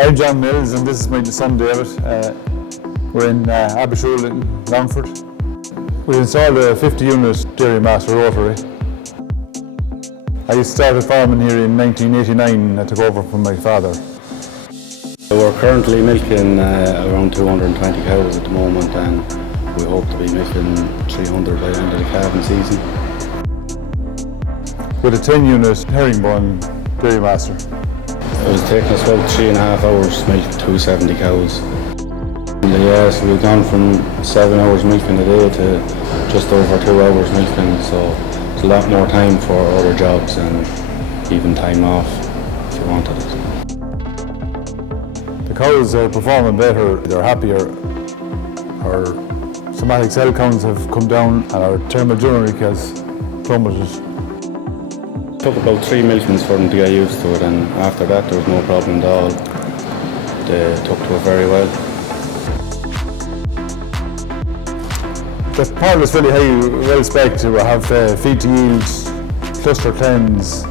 I'm John Mills and this is my son David. We're in Abershule in Longford. We installed a 50-unit Dairymaster Rotary. I started farming here in 1989. I took over from my father. We're currently milking around 220 cows at the moment, and we hope to be milking 300 by the end of the calving season. With a 10-unit herringbone Dairymaster. It was taking us about 3.5 hours to milk 270 cows. Yeah, so we've gone from 7 hours milking a day to just over 2 hours milking, so it's a lot more time for other jobs and even time off if you wanted it. The cows are performing better, they're happier. Our somatic cell counts have come down and our thermodynamic has plummeted. It took about 3 milkings for them to get used to it, and after that there was no problem at all. They took to it very well. The Parlour is really high, well spec'd. We have feed to yield, cluster cleanse,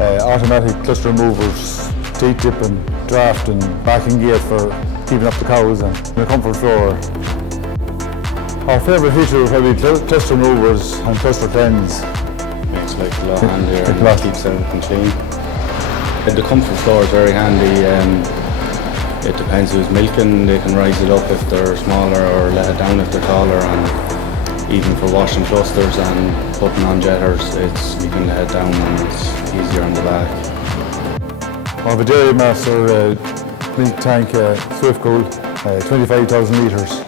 automatic cluster movers, teat dipping, drafting, backing gate for keeping up the cows, and the comfort floor. Our favourite feature will be cluster movers and cluster cleanse. Makes life a lot handier and keeps everything clean. And the comfort floor is very handy. It depends who's milking. They can rise it up if they're smaller or let it down if they're taller, and even for washing clusters and putting on jetters, you can let it down and it's easier on the back. I have a Dairymaster milk tank, SwiftCool, 25,000 litres.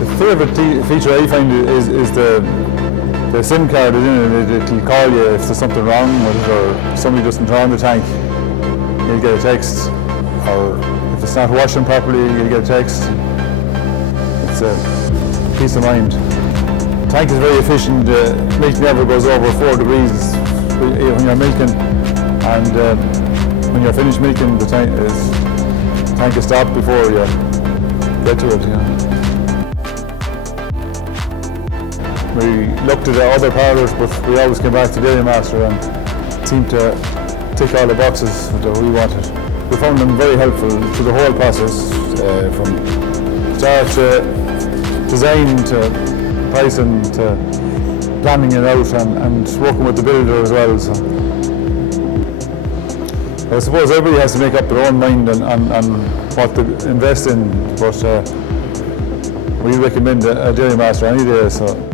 The favourite feature I find is the SIM card is in it. It'll call you if there's something wrong with it or somebody doesn't turn on the tank. You'll get a text, or if it's not washing properly, you'll get a text. It's a peace of mind. The tank is very efficient. Milk never goes over 4 degrees when you're milking, and when you're finished milking, the tank is stopped before you get to it. You know. We looked at the other parlours, but we always came back to Dairymaster and seemed to tick all the boxes that we wanted. We found them very helpful through the whole process, from start to design to pricing to planning it out and working with the builder as well. So I suppose everybody has to make up their own mind on what to invest in, but we recommend a Dairymaster any day. So.